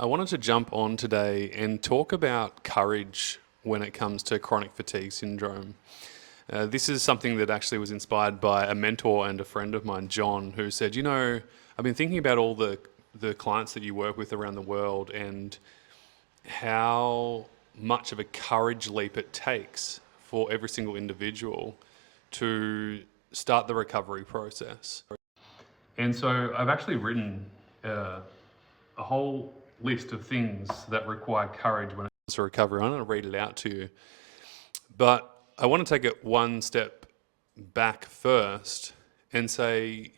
I wanted to jump on today and talk about courage when it comes to chronic fatigue syndrome. This is something that actually was inspired by a mentor and a friend of mine, John, who said, I've been thinking about all the clients that you work with around the world and how much of a courage leap it takes for every single individual to start the recovery process. And so I've actually written a whole list of things that require courage when it comes to recovery. I'm going to read it out to you. But I want to take it one step back first and say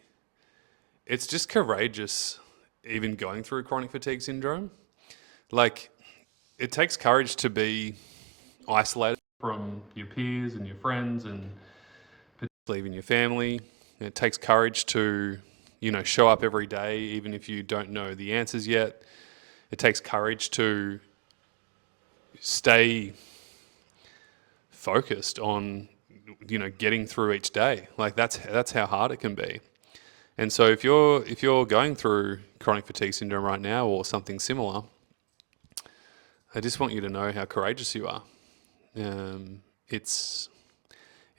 it's just courageous even going through chronic fatigue syndrome. Like, it takes courage to be isolated from your peers and your friends and potentially even your family. It takes courage to, show up every day even if you don't know the answers yet. It takes courage to stay focused on, getting through each day. Like that's how hard it can be. And so if you're going through chronic fatigue syndrome right now or something similar, I just want you to know how courageous you are. It's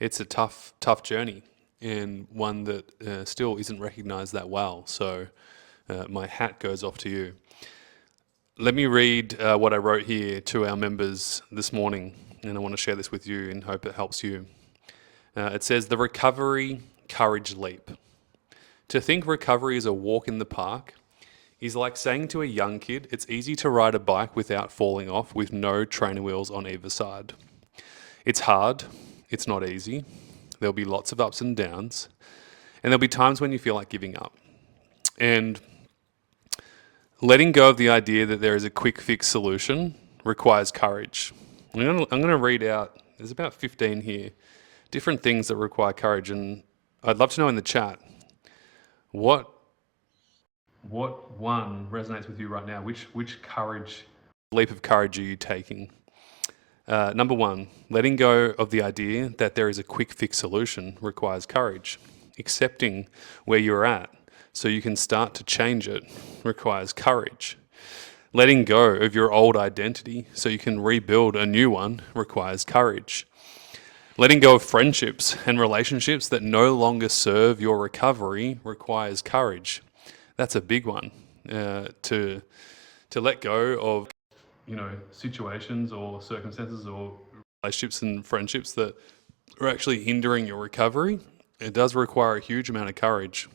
a tough journey and one that still isn't recognized that well. So my hat goes off to you. Let me read what I wrote here to our members this morning, and I want to share this with you and hope it helps you. It says, the recovery courage leap. To think recovery is a walk in the park is like saying to a young kid, it's easy to ride a bike without falling off with no trainer wheels on either side. It's hard, it's not easy. There'll be lots of ups and downs, and there'll be times when you feel like giving up. And letting go of the idea that there is a quick fix solution requires courage. I'm going to read out, there's about 15 here, different things that require courage. And I'd love to know in the chat, what one resonates with you right now? Which leap of courage are you taking? Number one, letting go of the idea that there is a quick fix solution requires courage. Accepting where you're at so you can start to change it requires courage. Letting go of your old identity so you can rebuild a new one requires courage. Letting go of friendships and relationships that no longer serve your recovery requires courage. That's a big one. To let go of, situations or circumstances or relationships and friendships that are actually hindering your recovery, it does require a huge amount of courage.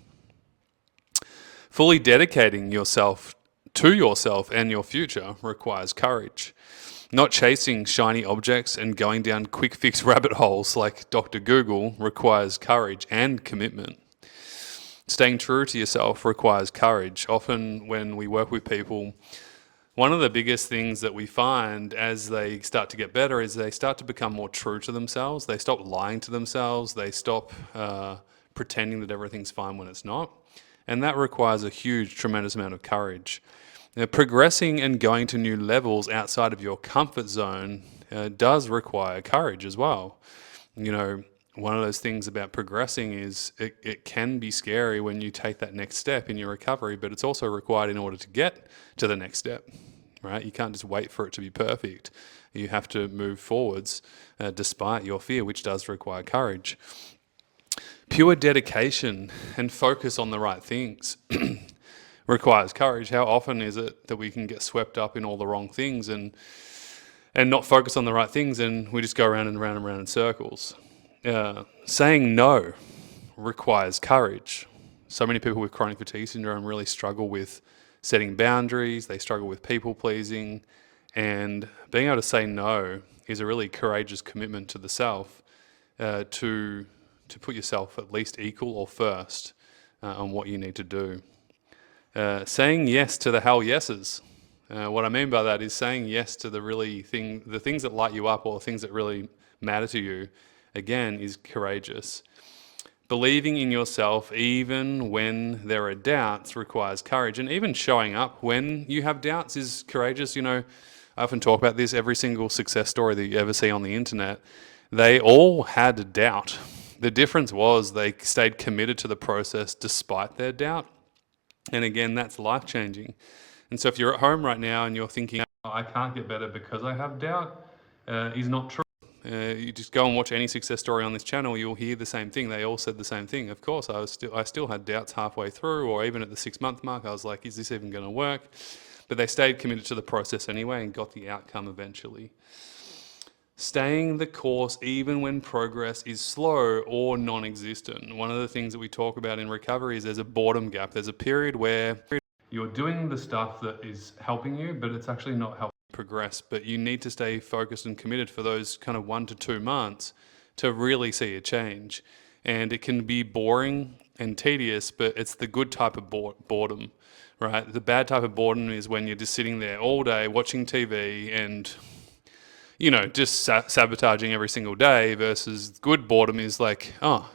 Fully dedicating yourself to yourself and your future requires courage. Not chasing shiny objects and going down quick fix rabbit holes like Dr. Google requires courage and commitment. Staying true to yourself requires courage. Often when we work with people, one of the biggest things that we find as they start to get better is they start to become more true to themselves. They stop lying to themselves. They stop pretending that everything's fine when it's not. And that requires a huge, tremendous amount of courage. Progressing and going to new levels outside of your comfort zone does require courage as well. One of those things about progressing is it can be scary when you take that next step in your recovery, but it's also required in order to get to the next step, right? You can't just wait for it to be perfect. You have to move forwards despite your fear, which does require courage. Pure dedication and focus on the right things requires courage. How often is it that we can get swept up in all the wrong things and not focus on the right things, and we just go around and round and round in circles? Saying no requires courage. So many people with chronic fatigue syndrome really struggle with setting boundaries. They struggle with people pleasing, and being able to say no is a really courageous commitment to the self, to put yourself at least equal or first on what you need to do. Saying yes to the hell yeses. What I mean by that is saying yes to the things that light you up or the things that really matter to you, again, is courageous. Believing in yourself even when there are doubts requires courage. And even showing up when you have doubts is courageous. I often talk about this. Every single success story that you ever see on the internet, they all had a doubt. The difference was they stayed committed to the process despite their doubt. And again, that's life-changing. And so if you're at home right now and you're thinking, I can't get better because I have doubt, is not true. You just go and watch any success story on this channel, you'll hear the same thing. They all said the same thing. Of course, I still had doubts halfway through, or even at the 6-month mark. I was like, is this even going to work? But they stayed committed to the process anyway and got the outcome eventually. Staying the course even when progress is slow or non-existent. One of the things that we talk about in recovery is there's a boredom gap. There's a period where you're doing the stuff that is helping you, but it's actually not helping you progress. But you need to stay focused and committed for those kind of 1 to 2 months to really see a change. And it can be boring and tedious, but it's the good type of boredom, right? The bad type of boredom is when you're just sitting there all day watching TV and just sabotaging every single day, versus good boredom is like, oh,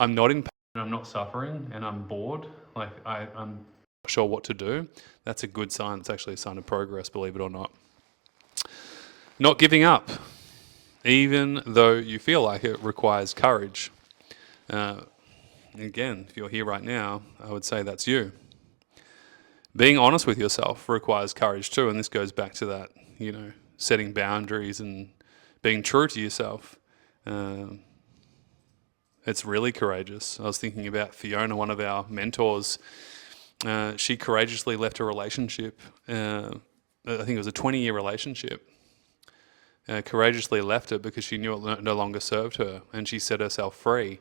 I'm not in pain, I'm not suffering, and I'm bored. Like I'm not sure what to do. That's a good sign. It's actually a sign of progress, believe it or not. Not giving up, even though you feel like it requires courage. Again, if you're here right now, I would say that's you. Being honest with yourself requires courage too, and this goes back to that, setting boundaries and being true to yourself. It's really courageous. I was thinking about Fiona, one of our mentors. She courageously left a relationship. I think it was a 20-year relationship. Courageously left it because she knew it no longer served her, and she set herself free.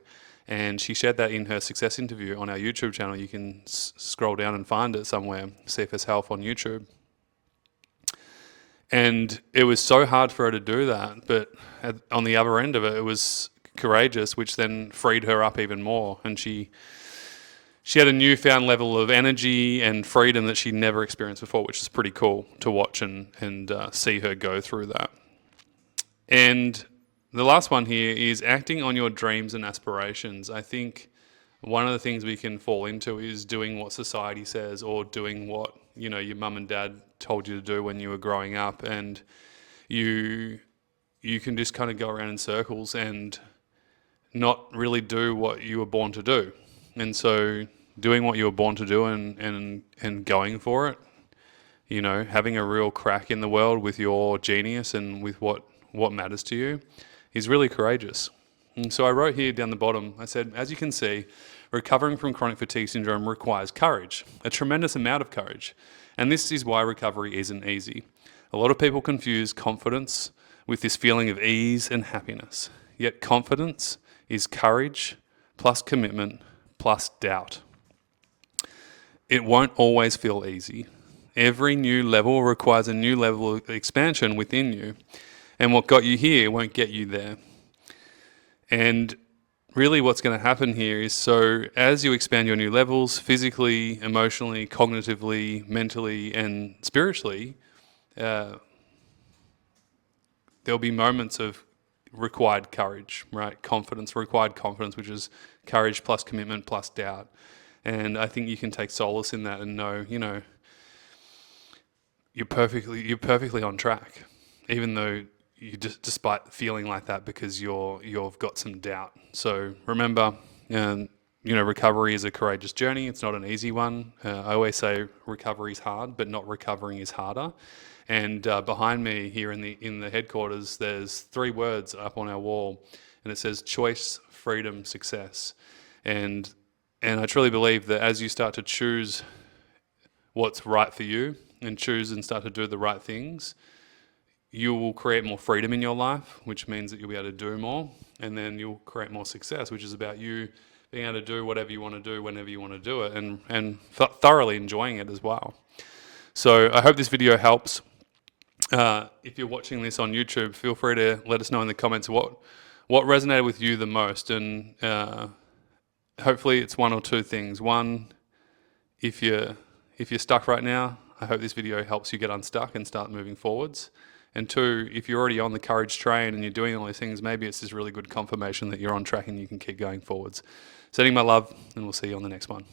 And she shared that in her success interview on our YouTube channel. You can scroll down and find it somewhere, CFS Health on YouTube. And it was so hard for her to do that, but on the other end of it, it was courageous, which then freed her up even more. And she had a newfound level of energy and freedom that she'd never experienced before, which is pretty cool to watch and see her go through that. And the last one here is acting on your dreams and aspirations. I think one of the things we can fall into is doing what society says, or doing what your mum and dad told you to do when you were growing up, and you can just kind of go around in circles and not really do what you were born to do. And so doing what you were born to do and going for it, having a real crack in the world with your genius and with what matters to you, is really courageous. And so I wrote here down the bottom, I said, as you can see, recovering from chronic fatigue syndrome requires courage, a tremendous amount of courage. And this is why recovery isn't easy. A lot of people confuse confidence with this feeling of ease and happiness. Yet confidence is courage plus commitment plus doubt. It won't always feel easy. Every new level requires a new level of expansion within you. And what got you here won't get you there. And really what's going to happen here is, so as you expand your new levels, physically, emotionally, cognitively, mentally, and spiritually, there'll be moments of required courage, right? Required confidence, which is courage plus commitment plus doubt. And I think you can take solace in that and know, you're perfectly on track, even though despite feeling like that, because you've got some doubt. So remember, recovery is a courageous journey. It's not an easy one. I always say recovery is hard, but not recovering is harder. And behind me here in the headquarters, there's 3 words up on our wall, and it says choice, freedom, success. And I truly believe that as you start to choose what's right for you and choose and start to do the right things, you will create more freedom in your life, which means that you'll be able to do more, and then you'll create more success, which is about you being able to do whatever you want to do whenever you want to do it, and thoroughly enjoying it as well. So I hope this video helps. If you're watching this on YouTube, feel free to let us know in the comments what resonated with you the most, and hopefully it's one or two things. One, if you're stuck right now, I hope this video helps you get unstuck and start moving forwards. And 2, if you're already on the courage train and you're doing all these things, maybe it's just really good confirmation that you're on track and you can keep going forwards. Sending my love, and we'll see you on the next one.